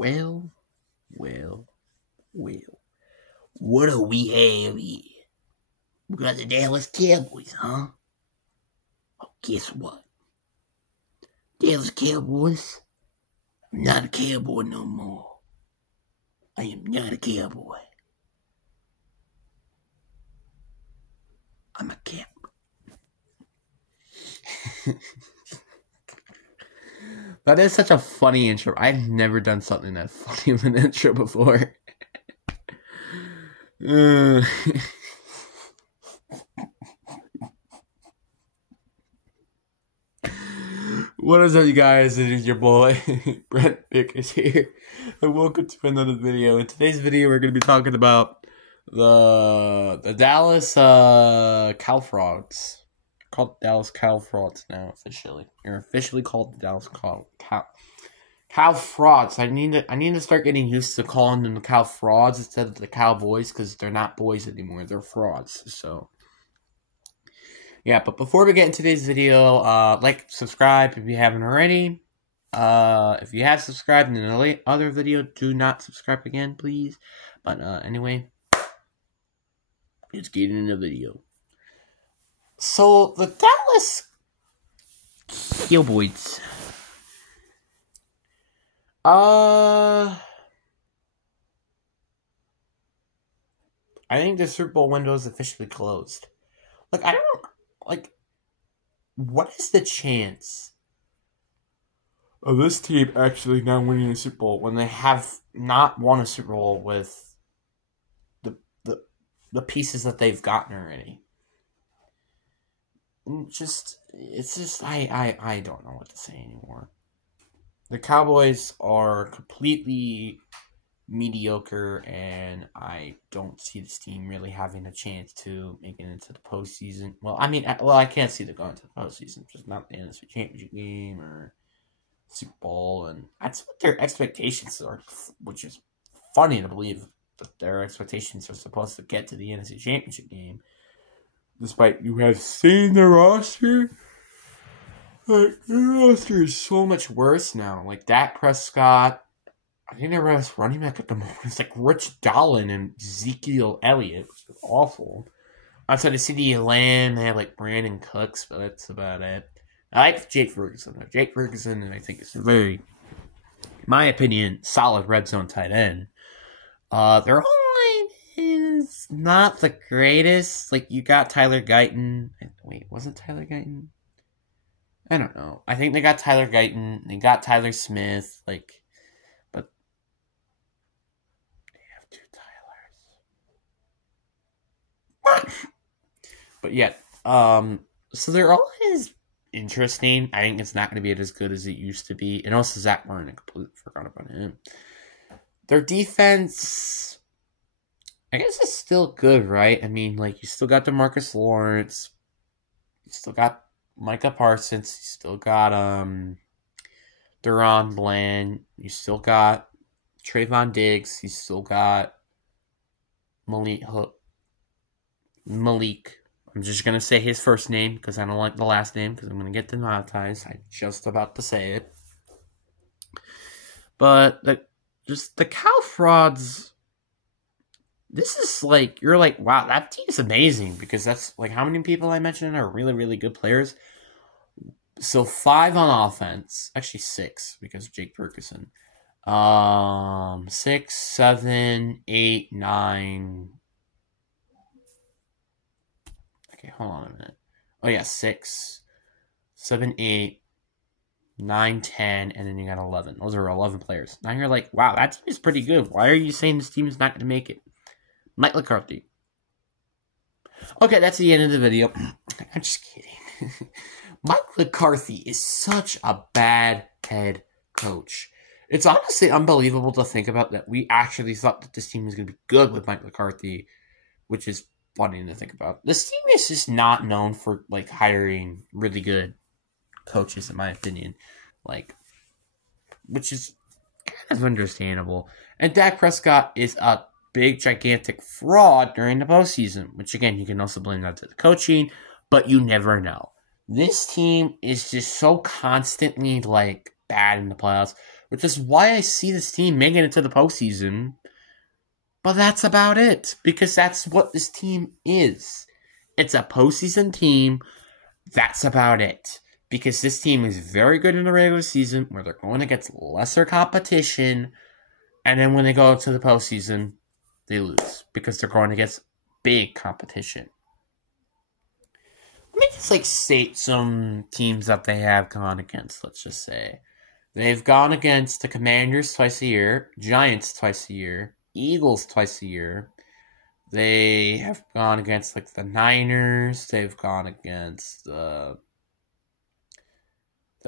Well. What do we have here? We got the Dallas Cowboys, huh? Well, guess what? Dallas Cowboys, I'm not a cowboy no more. I am not a cowboy. I'm a cowboy. That is such a funny intro. I've never done something that funny of an intro before. What is up, you guys? It is your boy, Brent Vickers here, and welcome to another video. In today's video, we're going to be talking about the Dallas cowfaruds. Called Dallas cowfaruds now officially. You're officially called the Dallas cowfrauds. I need to start getting used to calling them the cowfrauds instead of the cowboys, because they're not boys anymore. They're frauds. So yeah, but before we get into today's video, like, subscribe if you haven't already. If you have subscribed in the other video, do not subscribe again, please. But anyway, let's get into the video. So the Dallas Cowboys. I think the Super Bowl window is officially closed. What is the chance of this team actually not winning a Super Bowl when they have not won a Super Bowl with the pieces that they've gotten already? I don't know what to say anymore. The Cowboys are completely mediocre, and I don't see this team really having a chance to make it into the postseason. I can't see them going to the postseason, just not the NFC Championship game or Super Bowl, and that's what their expectations are, which is funny to believe that their expectations are supposed to get to the NFC Championship game. Despite you have seen the roster, their roster is so much worse now. Like, Dak Prescott, I think their best running back at the moment is like Rich Dolan and Ezekiel Elliott, which is awful. Outside of CeeDee Lamb, they have like Brandon Cooks, but that's about it. I like Jake Ferguson though. Jake Ferguson, I think, is a very, in my opinion, solid red zone tight end. Their whole line is not the greatest. Like, you got Tyler Guyton. Wait, wasn't Tyler Guyton? I don't know. I think they got Tyler Guyton. They got Tyler Smith. Like, but they have two Tylers. But yeah, so they're always interesting. I think it's not going to be as good as it used to be. And also Zach Martin, I completely forgot about him. Their defense, I guess, is still good, right? I mean, like, you still got DeMarcus Lawrence. You still got Micah Parsons. You still got Deron Bland. You still got Trayvon Diggs. You still got Malik. I'm just going to say his first name because I don't like the last name because I'm going to get demonetized. I'm just about to say it. But the cowfrauds, this is like, you're like, wow, that team is amazing, because that's like how many people I mentioned are really, really good players. So 5 on offense, actually 6 because of Jake Ferguson. 6, 7, 8, 9. Okay, hold on a minute. Oh yeah, 6, 7, 8, 9, 10, and then you got 11. Those are 11 players. Now you're like, wow, that team is pretty good. Why are you saying this team is not going to make it? Mike McCarthy. Okay, that's the end of the video. I'm just kidding. Mike McCarthy is such a bad head coach. It's honestly unbelievable to think about that we actually thought that this team was going to be good with Mike McCarthy, which is funny to think about. This team is just not known for, like, hiring really good coaches, in my opinion. Like, which is kind of understandable. And Dak Prescott is a big, gigantic fraud during the postseason, which, again, you can also blame that to the coaching, but you never know. This team is just so constantly, like, bad in the playoffs, which is why I see this team making it to the postseason. But that's about it, because that's what this team is. It's a postseason team. That's about it. Because this team is very good in the regular season, where they're going against lesser competition, and then when they go to the postseason, they lose, because they're going against big competition. Let me just, state some teams that they have gone against, let's just say. They've gone against the Commanders twice a year, Giants twice a year, Eagles twice a year. They have gone against, the Niners. They've gone against the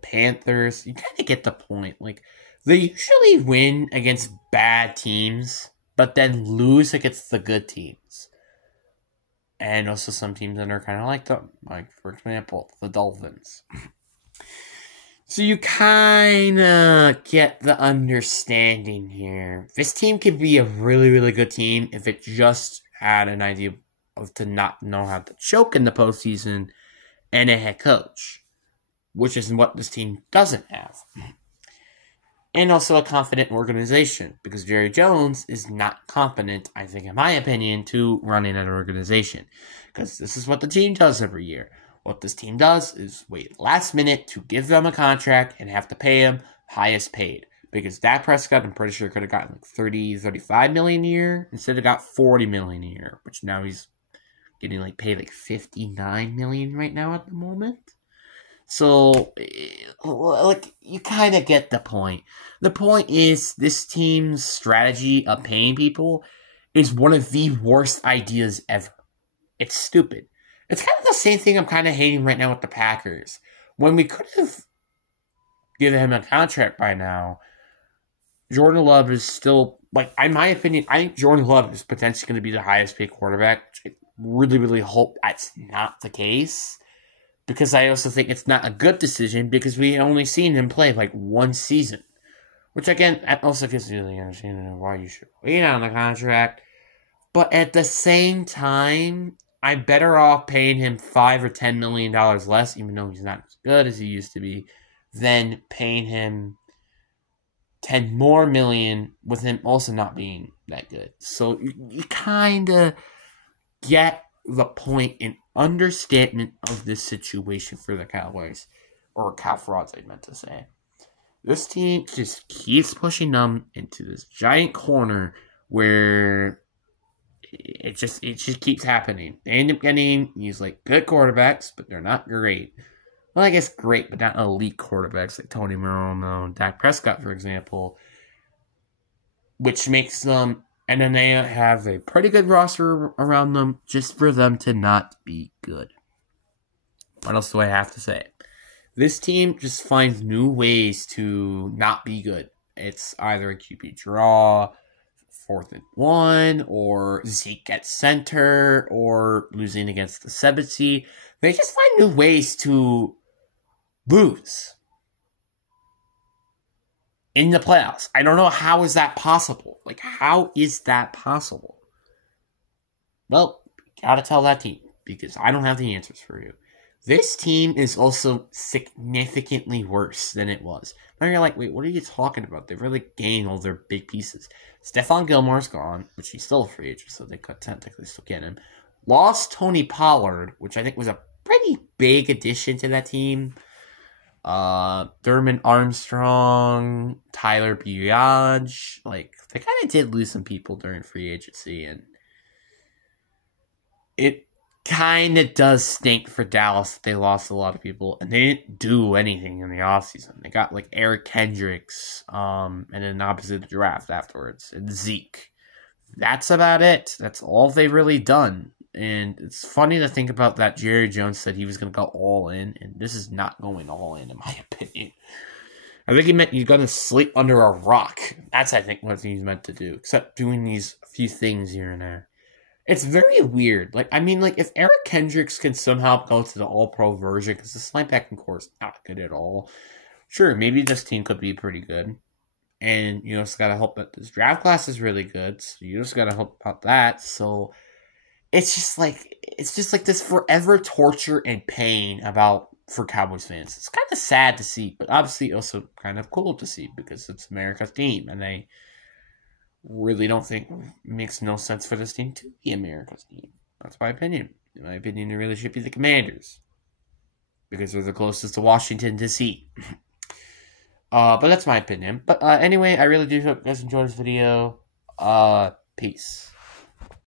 Panthers. You kind of get the point. They usually win against bad teams, but then lose against the good teams. And also some teams that are kind of like them. For example, the Dolphins. So you kind of get the understanding here. This team could be a really, really good team if it just had an idea of to not know how to choke in the postseason and a head coach, which is what this team doesn't have. And also a confident organization, because Jerry Jones is not competent, I think, in my opinion, to running an organization. Because this is what the team does every year. What this team does is wait last minute to give them a contract and have to pay them highest paid. Because Dak Prescott, I'm pretty sure, could have gotten 30, 35 million a year instead of got 40 million a year, which now he's getting paid 59 million right now at the moment. So, you kind of get the point. The point is, this team's strategy of paying people is one of the worst ideas ever. It's stupid. It's kind of the same thing I'm kind of hating right now with the Packers. When we could have given him a contract by now, Jordan Love is still, in my opinion, I think Jordan Love is potentially going to be the highest paid quarterback. I really, really hope that's not the case. Because I also think it's not a good decision, because we only seen him play one season. Which again, that also gives you the understanding of why you should wait on the contract. But at the same time, I'm better off paying him $5 or $10 million less, even though he's not as good as he used to be, than paying him $10 more million with him also not being that good. So you kind of get the point and understanding of this situation for the Cowboys, or cowfaruds, I meant to say. This team just keeps pushing them into this giant corner where it just keeps happening. They end up getting these good quarterbacks, but they're not great. Well, I guess great, but not elite quarterbacks like Tony Romo and Dak Prescott, for example, which makes them. And then they have a pretty good roster around them just for them to not be good. What else do I have to say? This team just finds new ways to not be good. It's either a QB draw, 4th and 1, or Zeke at center, or losing against the 7th seed. They just find new ways to lose in the playoffs. I don't know, how is that possible? How is that possible? Well, gotta tell that team, because I don't have the answers for you. This team is also significantly worse than it was. Now you're like, wait, what are you talking about? They've really gained all their big pieces. Stephon Gilmore's gone, which he's still a free agent, so they could technically still get him. Lost Tony Pollard, which I think was a pretty big addition to that team. Thurman Armstrong, Tyler Biage, they kind of did lose some people during free agency, and it kind of does stink for Dallas that they lost a lot of people, and they didn't do anything in the offseason. They got Eric Kendricks, and then opposite the draft afterwards, and Zeke. That's about it. That's all they've really done. And it's funny to think about that Jerry Jones said he was going to go all in, and this is not going all in my opinion. I think he meant he's going to sleep under a rock. That's, I think, what he's meant to do, except doing these few things here and there. It's very weird. If Eric Kendricks can somehow go to the all-pro version, because the linebacking core is not good at all, sure, maybe this team could be pretty good. And you just got to hope that this draft class is really good, so you just got to hope about that. So it's just this forever torture and pain about for Cowboys fans. It's kind of sad to see, but obviously also kind of cool to see because it's America's team, and I really don't think it makes no sense for this team to be America's team. That's my opinion. In my opinion, it really should be the Commanders because they're the closest to Washington, D.C. But that's my opinion. But anyway, I really do hope you guys enjoyed this video. Peace.